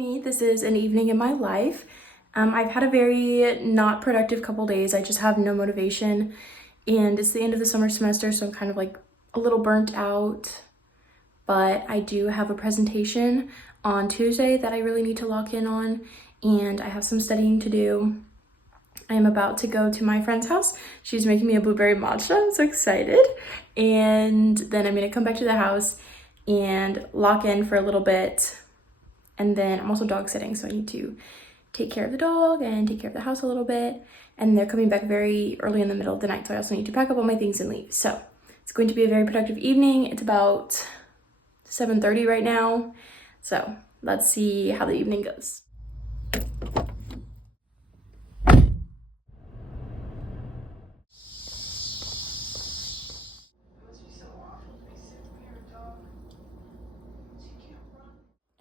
me. This is an evening in my life. I've had a very not productive couple days. I just have no motivation, and it's the end of the summer semester, so I'm kind of like a little burnt out. But I do have a presentation on Tuesday that I really need to lock in on, and I have some studying to do. I am about to go to my friend's house. She's making me a blueberry matcha. I'm so excited. And then I'm gonna come back to the house and lock in for a little bit. And then I'm also dog sitting, so I need to take care of the dog and take care of the house a little bit. And they're coming back very early in the middle of the night, so I also need to pack up all my things and leave. So it's going to be a very productive evening. It's about 7:30 right now. So let's see how the evening goes.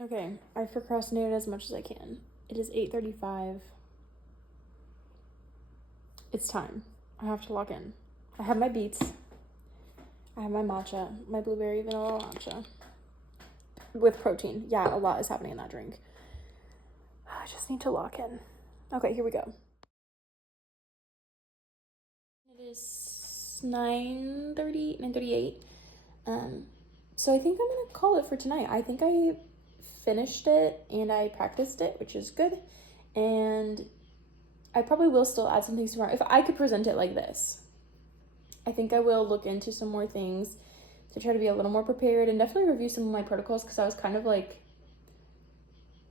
Okay, I procrastinated as much as I can. It is 8:35. It's time. I have to log in. I have my beets. I have my matcha, my blueberry vanilla matcha with protein. Yeah, a lot is happening in that drink. I just need to lock in. Okay, here we go. It is 9:38. So I think I'm gonna call it for tonight. I think I finished it and I practiced it, which is good. And I probably will still add some things tomorrow. If I could present it like this, I think I will look into some more things to try to be a little more prepared and definitely review some of my protocols, because I was kind of like,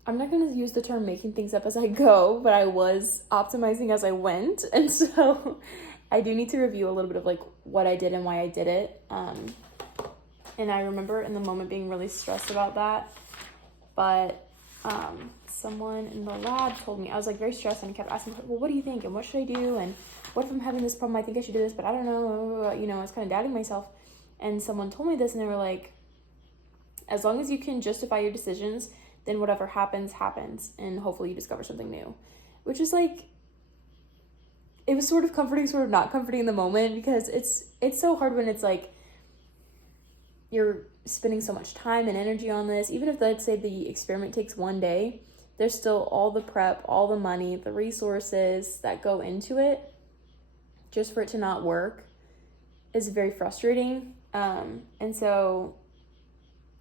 I'm not going to use the term making things up as I go, but I was optimizing as I went. And so I do need to review a little bit of like what I did and why I did it. And I remember in the moment being really stressed about that. But someone in the lab told me, I was like very stressed, and I kept asking, well, what do you think? And what should I do? And what if I'm having this problem? I think I should do this, but I don't know. You know, I was kind of doubting myself. And someone told me this, and they were like, as long as you can justify your decisions, then whatever happens, happens. And hopefully you discover something new. Which is like, it was sort of comforting, sort of not comforting in the moment, because it's so hard when it's like, you're spending so much time and energy on this. Even if, let's say, the experiment takes one day, there's still all the prep, all the money, the resources that go into it just for it to not work is very frustrating. And so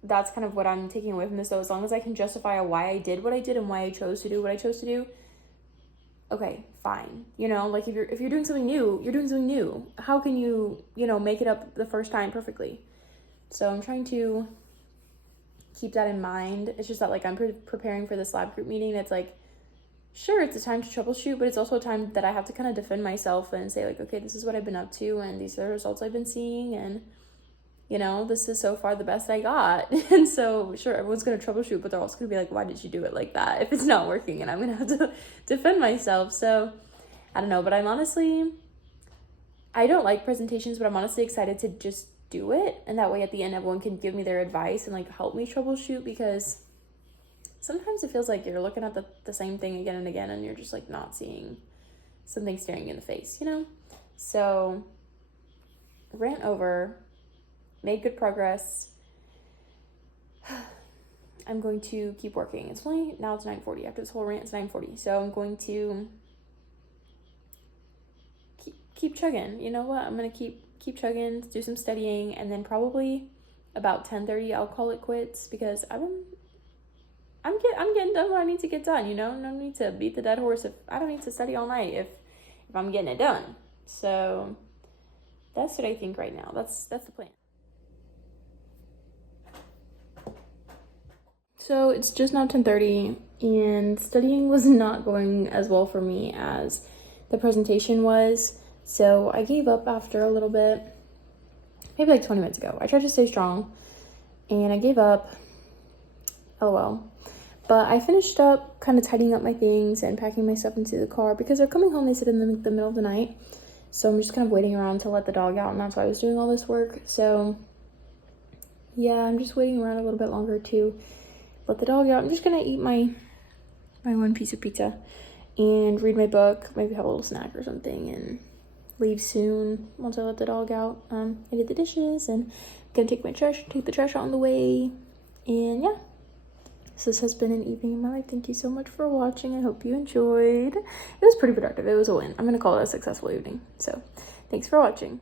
that's kind of what I'm taking away from this, though. As long as I can justify why I did what I did and why I chose to do what I chose to do, okay, fine. You know, like if you're doing something new, you're doing something new. How can you, make it up the first time perfectly? So I'm trying to keep that in mind. It's just that, like, I'm preparing for this lab group meeting. It's like, sure, it's a time to troubleshoot, but it's also a time that I have to kind of defend myself and say, like, okay, this is what I've been up to, and these are the results I've been seeing, and, this is so far the best I got. And so, sure, everyone's going to troubleshoot, but they're also going to be like, why did you do it like that if it's not working? And I'm going to have to defend myself. So, I don't know, but I don't like presentations, but I'm honestly excited to just do it, and that way at the end everyone can give me their advice and like help me troubleshoot, because sometimes it feels like you're looking at the same thing again and again, and you're just like not seeing something staring you in the face, So ran over, made good progress. I'm going to keep working. It's 9:40. After this whole rant, it's 9:40, so I'm going to keep chugging. You know what, I'm gonna keep chugging, do some studying, and then probably about 10:30 I'll call it quits, because I'm getting done what I need to get done. No need to beat the dead horse. If I don't need to study all night if I'm getting it done. So that's what I think right now. That's the plan. So it's just now 10:30, and studying was not going as well for me as the presentation was. So I gave up after a little bit, maybe like 20 minutes ago. I tried to stay strong, and I gave up. LOL. But I finished up kind of tidying up my things and packing my stuff into the car, because they're coming home, they said, in the middle of the night. So I'm just kind of waiting around to let the dog out, and that's why I was doing all this work. So yeah, I'm just waiting around a little bit longer to let the dog out. I'm just gonna eat my one piece of pizza and read my book, maybe have a little snack or something, and leave soon once I let the dog out. I did the dishes, and I'm gonna take the trash out on the way, and yeah. So this has been an evening in my life. Thank you so much for watching. I hope you enjoyed. It was pretty productive. It was a win. I'm gonna call it a successful evening. So thanks for watching.